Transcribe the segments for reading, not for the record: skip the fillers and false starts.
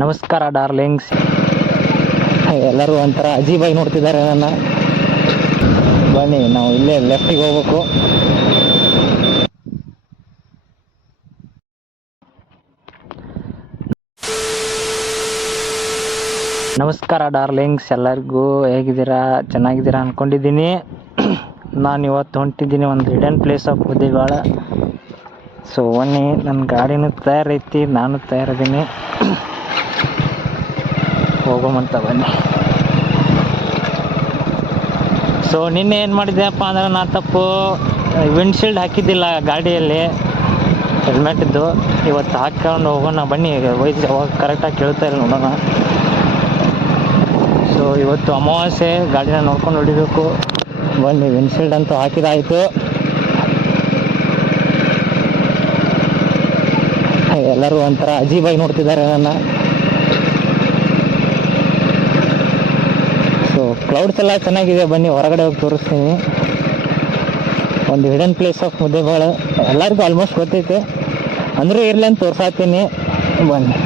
ನಮಸ್ಕಾರ ಡಾರ್ಲಿಂಗ್ಸ್. ಎಲ್ಲರೂ ಒಂಥರ ಅಜೀಬಾಗಿ ನೋಡ್ತಿದ್ದಾರೆ ನನ್ನ. ಬನ್ನಿ ನಾವು ಇಲ್ಲೇ ಲೆಫ್ಟಿಗೆ ಹೋಗ್ಬೇಕು. ನಮಸ್ಕಾರ ಡಾರ್ಲಿಂಗ್ಸ್, ಎಲ್ಲರಿಗೂ ಹೇಗಿದ್ದೀರಾ? ಚೆನ್ನಾಗಿದ್ದೀರಾ ಅಂದ್ಕೊಂಡಿದ್ದೀನಿ. ನಾನು ಇವತ್ತು ಹೊಂಟಿದ್ದೀನಿ ಒಂದು hidden place of Muddebihal. So ಬನ್ನಿ, ನನ್ನ ಗಾಡಿನೂ ತಯಾರೈತಿ, ನಾನು ತಯಾರಿದ್ದೀನಿ, ಹೋಗೋಮಂತ ಬನ್ನಿ. ಸೊ ನಿನ್ನೆ ಏನು ಮಾಡಿದ್ದೆಪ್ಪ ಅಂದ್ರೆ, ನಾನು ತಪ್ಪು ವಿಂಡ್ಶೀಲ್ಡ್ ಹಾಕಿದ್ದಿಲ್ಲ ಗಾಡಿಯಲ್ಲಿ, ಹೆಲ್ಮೆಟಿದ್ದು. ಇವತ್ತು ಹಾಕ್ಕೊಂಡು ಹೋಗೋಣ ಬನ್ನಿ. ವಯಸ್ಸು ಯಾವಾಗ ಕರೆಕ್ಟಾಗಿ ಕೇಳ್ತಾ ಇಲ್ಲ, ನೋಡೋಣ. ಸೊ ಇವತ್ತು ಅಮಾವಾಸ್ಯೆ, ಗಾಡಿನ ನೋಡ್ಕೊಂಡು ಹೊಡಿಬೇಕು. ಬನ್ನಿ, ವಿಂಡ್ಶೀಲ್ಡ್ ಅಂತೂ ಹಾಕಿದಾಯಿತು. ಎಲ್ಲರೂ ಒಂಥರ ಅಜೀಬಾಗಿ ನೋಡ್ತಿದ್ದಾರೆ ನನ್ನ. ಸೊ ಕ್ಲೌಡ್ಸ್ ಎಲ್ಲ ಚೆನ್ನಾಗಿದೆ, ಬನ್ನಿ ಹೊರಗಡೆ ಹೋಗಿ ತೋರಿಸ್ತೀನಿ. ಒಂದು ಹಿಡನ್ ಪ್ಲೇಸ್ ಆಫ್ ಮುದ್ದೇಬಿಹಾಳ ಎಲ್ಲರಿಗೂ ಆಲ್ಮೋಸ್ಟ್ ಗೊತ್ತೈತೆ, ಅಂದರೂ ಇರಲಿ ಅಂತ ತೋರ್ಸಾತೀನಿ. ಬನ್ನಿ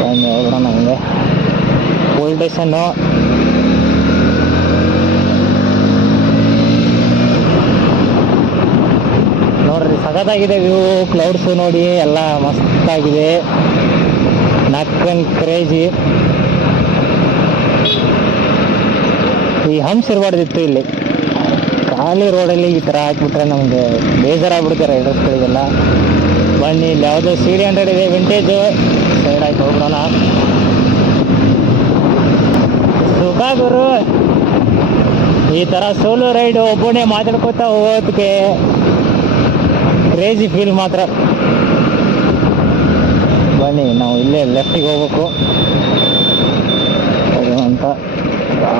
ಬನ್ನಿ ಹೋಗೋಣ. ಹಂಗೆ ಪೊಲೀಸ್ ಸ್ಟೇಷನ್ನು. ನೋಡ್ರಿ, ಸಖತ್ತಾಗಿದೆ ವ್ಯೂ, ಕ್ಲೌಡ್ಸು ನೋಡಿ, ಎಲ್ಲ ಮಸ್ತಾಗಿದೆ. ನಕ್ಕನ್ ಕ್ರೇಜಿ. ಈ ಹಂಪ್ಸ್ ಇರಬಾರ್ದಿತ್ತು ಇಲ್ಲಿ, ಖಾಲಿ ರೋಡಲ್ಲಿ ಈ ಥರ ಹಾಕ್ಬಿಟ್ರೆ ನಮಗೆ ಬೇಜಾರಾಗ್ಬಿಡುತ್ತೆ ರೈಡರ್ಸ್ಗಳಿಗೆಲ್ಲ. ಬನ್ನಿ, ಇಲ್ಲಿ ಯಾವುದೋ CD100 ಇದೆ, ವಿಂಟೇಜು. ಸೈಡ್ ಆಗಿ ಹೋಗೋಣ. ಸುಖ ಗುರು, ಈ ಥರ ಸೋಲೋ ರೈಡು ಒಬ್ಬನೇ ಮಾತಾಡ್ಕೋತಾ ಹೋಗೋದಕ್ಕೆ ಕ್ರೇಜಿ ಫೀಲ್ ಮಾತ್ರ. ಬನ್ನಿ ನಾವು ಇಲ್ಲೇ ಲೆಫ್ಟಿಗೆ ಹೋಗ್ಬೇಕು ಅಂತ.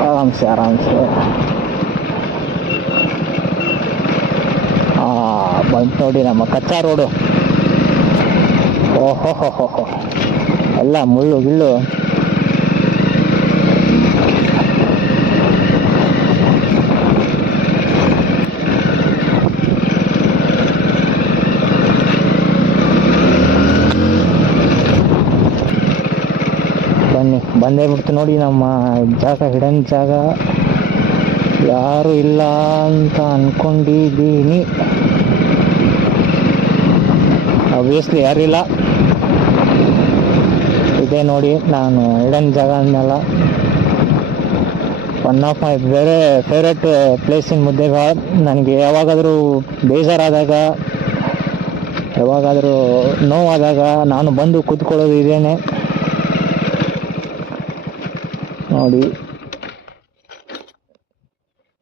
ಆರಾಮ್ಸೆ ಬಂತು ನೋಡಿ ನಮ್ಮ ಕಚ್ಚಾ ರೋಡು. ಓಹೋ, ಎಲ್ಲ ಮುಳ್ಳು ಗಿಳ್ಳು. ಬನ್ನಿ, ಬಂದೇ ಬಿಡ್ತು ನೋಡಿ ನಮ್ಮ ಜಾಗ, ಹಿಡನ್ ಜಾಗ. ಯಾರು ಇಲ್ಲ ಅಂತ ಅನ್ಕೊಂಡಿದ್ದೀನಿ. ಆಬ್ವಿಯಸ್ಲಿ ಯಾರಿಲ್ಲ. ಇದೇ ನೋಡಿ, ನಾನು ಹಿಡನ್ ಜಾಗ ಅಂದಲ್ಲ. One of my favourite place in Muddebihal. ನನಗೆ ಯಾವಾಗಾದರೂ ಬೇಜಾರಾದಾಗ, ಯಾವಾಗಾದರೂ ನೋವಾದಾಗ ನಾನು ಬಂದು ಕೂತ್ಕೊಳ್ಳೋದು ಇದೇನೆ ನೋಡಿ.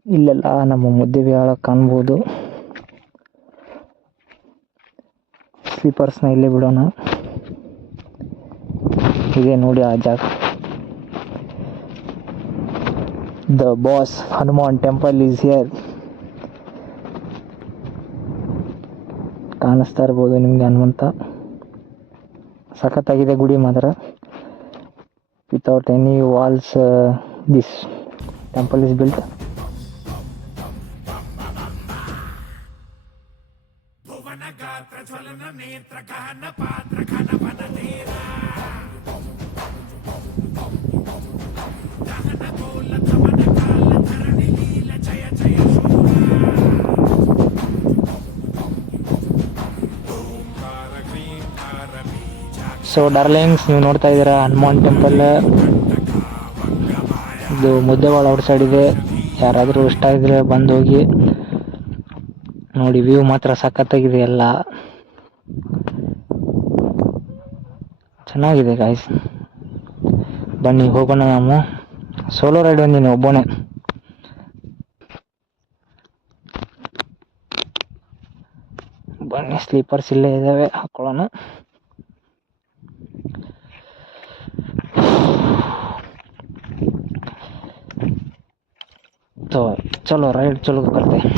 ಇಲ್ಲೆಲ್ಲ ನಮ್ಮ ಮುದ್ದೇಬಿಹಾಳ ಕಾಣ್ಬೋದು. ಸ್ಲೀಪರ್ಸ್ನ ಇಲ್ಲೇ ಬಿಡೋಣ. ಇದೆ ನೋಡಿ ಆ ಜಾಗ. The boss Hanuman temple is here. ಕಾಣಿಸ್ತಾ ಇರ್ಬೋದು ನಿಮಗೆ ಹನುಮಂತ. ಸಖತ್ತಾಗಿದೆ ಗುಡಿ ಮಾತ್ರ. Without any walls this temple is built. So darlings, ನೀವು ನೋಡ್ತಾ ಇದ್ದೀರಾ ಹನುಮಾನ್ ಟೆಂಪಲ್. ಇದು ಮುದ್ದೇಬಿಹಾಳ ಔಟ್ ಸೈಡ್ ಇದೆ. ಯಾರಾದರೂ ಇಷ್ಟ ಇದ್ರೆ ಬಂದು ಹೋಗಿ ನೋಡಿ. ವ್ಯೂ ಮಾತ್ರ ಸಖತ್ತಾಗಿದೆ, ಎಲ್ಲ ಚೆನ್ನಾಗಿದೆ ಗಾಯ್ಸ್. ಬನ್ನಿ ಹೋಗೋಣ. ನಾವು ಸೋಲೋ ರೈಡ್ ಬಂದೀನಿ, ಒಬ್ಬನೇ. ಬನ್ನಿ, ಸ್ಲೀಪರ್ಸ್ ಇಲ್ಲೇ ಇದ್ದಾವೆ, ಹಾಕೊಳ್ಳೋಣ. तो चलो राइड चलो करते हैं.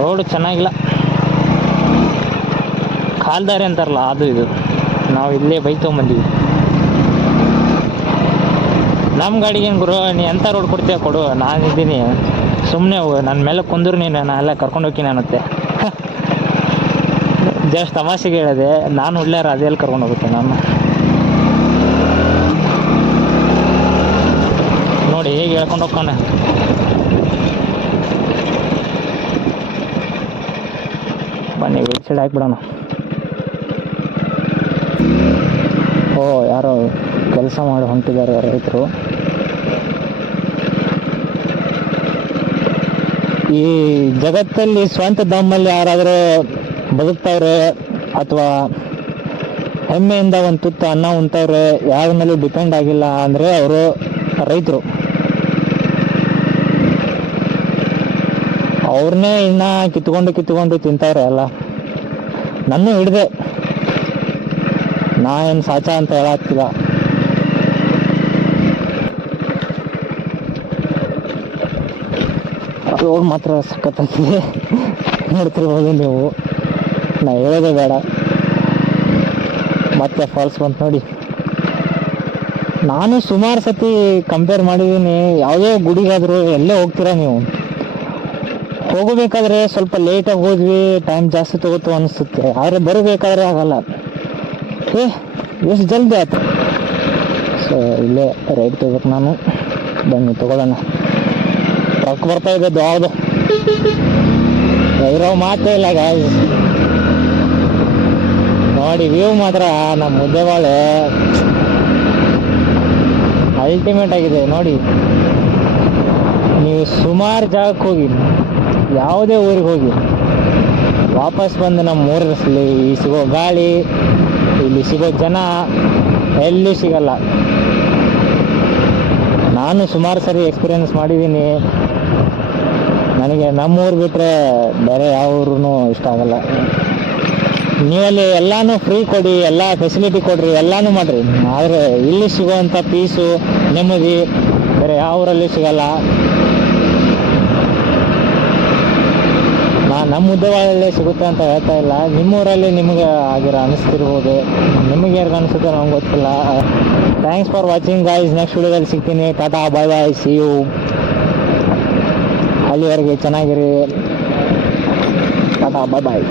ರೋಡ್ ಚೆನ್ನಾಗಿಲ್ಲ, ಕಾಲ್ದಾರಿ ಅಂತಾರಲ್ಲ ಅದು ಇದು. ನಾವು ಇಲ್ಲೇ ಬೈಕ್ ತೊಗೊಂಬಂದಿವಿ. ನಮ್ಮ ಗಾಡಿಗೆ ಏನು ಗುರು, ನೀ ಎಂಥ ರೋಡ್ ಕೊಡ್ತೀಯ ಕೊಡು, ನಾನಿದ್ದೀನಿ. ಸುಮ್ಮನೆ ಹೋಗು, ನನ್ನ ಮೇಲೆ ಕುಂದ್ರು ನೀನು, ಎಲ್ಲ ಕರ್ಕೊಂಡು ಹೋಗ್ತೀನಿ ಅನ್ನತ್ತೆ. ಜಸ್ಟ್ ತಮಾಷೆಗೆ ಹೇಳಿದೆ, ನಾನು ಉಳ್ಳ್ಯಾರ ಅದೆಲ್ಲಿ ಕರ್ಕೊಂಡು ಹೋಗುತ್ತೆ ನಾನು. ನೋಡಿ ಹೇಗೆ ಹೇಳ್ಕೊಂಡು ಹೋಗ್ತಾನೆ. ಬನ್ನಿ ವೆಬ್ಸೈಟ್ ಹಾಕ್ಬಿಡೋಣ. ಓ ಯಾರೋ ಕೆಲಸ ಮಾಡಿ ಹೊಂಟಿದ್ದಾರೆ ರೈತರು. ಈ ಜಗತ್ತಲ್ಲಿ ಸ್ವಂತ ದಮ್ಮಲ್ಲಿ ಯಾರಾದರೂ ಬದುಕ್ತಾವ್ರೆ ಅಥವಾ ಹೆಮ್ಮೆಯಿಂದ ಒಂದು ತುತ್ತು ಅನ್ನ ಉಣ್ತವ್ರೆ, ಯಾರ ಮೇಲೂ ಡಿಪೆಂಡ್ ಆಗಿಲ್ಲ ಅಂದರೆ ಅವರು ರೈತರು. ಅವ್ರನ್ನೇ ಇನ್ನು ಕಿತ್ಕೊಂಡು ತಿಂತವ್ರೆ ಎಲ್ಲ. ನನ್ನ ಹಿಡ್ದೆ, ನಾ ಏನು ಸಾಚ ಅಂತ ಹೇಳತ್ತಿಲ್ಲ. ರೋಡ್ ಮಾತ್ರ ಸಖತ್ತಾಗಿದೆ, ನೋಡ್ತಿರ್ಬೋದು ನೀವು. ನಾ ಹೇಳೋದೇ ಬೇಡ. ಮತ್ತೆ ಫಾಲ್ಸ್ ಬಂತು ನೋಡಿ. ನಾನು ಸುಮಾರು ಸತಿ ಕಂಪೇರ್ ಮಾಡಿದ್ದೀನಿ. ಯಾವುದೇ ಗುಡಿಗಾದರೂ ಎಲ್ಲೇ ಹೋಗ್ತೀರಾ ನೀವು, ಹೋಗಬೇಕಾದ್ರೆ ಸ್ವಲ್ಪ ಲೇಟಾಗಿ ಹೋದ್ವಿ, ಟೈಮ್ ಜಾಸ್ತಿ ತಗೋತು ಅನಿಸುತ್ತೆ. ಆದರೆ ಬರಬೇಕಾದ್ರೆ ಆಗಲ್ಲ. ಎಷ್ಟು ಜಲ್ದಿ ಆಯ್ತು. ಸೊ ಇಲ್ಲೇ ರೈಟ್ ತಗೋಬೇಕು ನಾನು. ಬನ್ನಿ ತಗೊಳ್ಳೋಣ. ಟ್ರಕ್ ಬರ್ತಾ ಇದೆ ದೊಡ್ಡದು, ಇರೋ ಮಾತೇ ಇಲ್ಲ ಗಾಯ್ಸ್. ನೋಡಿ ವ್ಯೂ ಮಾತ್ರ ನಮ್ಮ ಮುದ್ದೆಬಾಳೆ ಅಲ್ಟಿಮೇಟ್ ಆಗಿದೆ ನೋಡಿ. ನೀವು ಸುಮಾರು ಜಾಗಕ್ಕೆ ಹೋಗಿ, ಯಾವುದೇ ಊರಿಗೆ ಹೋಗಿ, ವಾಪಸ್ ಬಂದು ನಮ್ಮ ಊರಲ್ಲಿ ಸಿಗೋ ಗಾಳಿ, ಇಲ್ಲಿ ಸಿಗೋ ಜನ ಎಲ್ಲೂ ಸಿಗಲ್ಲ. ನಾನು ಸುಮಾರು ಸರಿ ಎಕ್ಸ್ಪೀರಿಯನ್ಸ್ ಮಾಡಿದ್ದೀನಿ. ನನಗೆ ನಮ್ಮೂರು ಬಿಟ್ಟರೆ ಬೇರೆ ಯಾವ ಊರೂ ಇಷ್ಟ ಆಗಲ್ಲ. ನೀವಲ್ಲಿ ಎಲ್ಲನೂ ಫ್ರೀ ಕೊಡಿ, ಎಲ್ಲ ಫೆಸಿಲಿಟಿ ಕೊಡ್ರಿ, ಎಲ್ಲನೂ ಮಾಡಿರಿ. ಆದರೆ ಇಲ್ಲಿ ಸಿಗೋವಂಥ ಪೀಸು, ನೆಮ್ಮದಿ ಬೇರೆ ಯಾವ ಊರಲ್ಲಿ ಸಿಗಲ್ಲ. ನಮ್ಮ ಉದ್ಯೋಗಗಳಲ್ಲೇ ಸಿಗುತ್ತೆ ಅಂತ ಹೇಳ್ತಾ ಇಲ್ಲ. ನಿಮ್ಮೂರಲ್ಲಿ ನಿಮಗೆ ಆಗಿರೋ ಅನಿಸ್ತಿರ್ಬೋದು, ನಿಮಗೆ ಯಾರಿಗೆ ಅನಿಸುತ್ತೆ ನಮ್ಗೆ ಗೊತ್ತಿಲ್ಲ. Thanks for watching guys. Next ವಿಡಿಯೋದಲ್ಲಿ ಸಿಗ್ತೀನಿ. ಟಾಟಾ ಬಾಯ್ ಬಾಯ್, ಸಿ ಯು. ಅಲ್ಲಿವರೆಗೆ ಚೆನ್ನಾಗಿರಿ. ಟಾಟಾ ಬಾಯ್ ಬಾಯ್.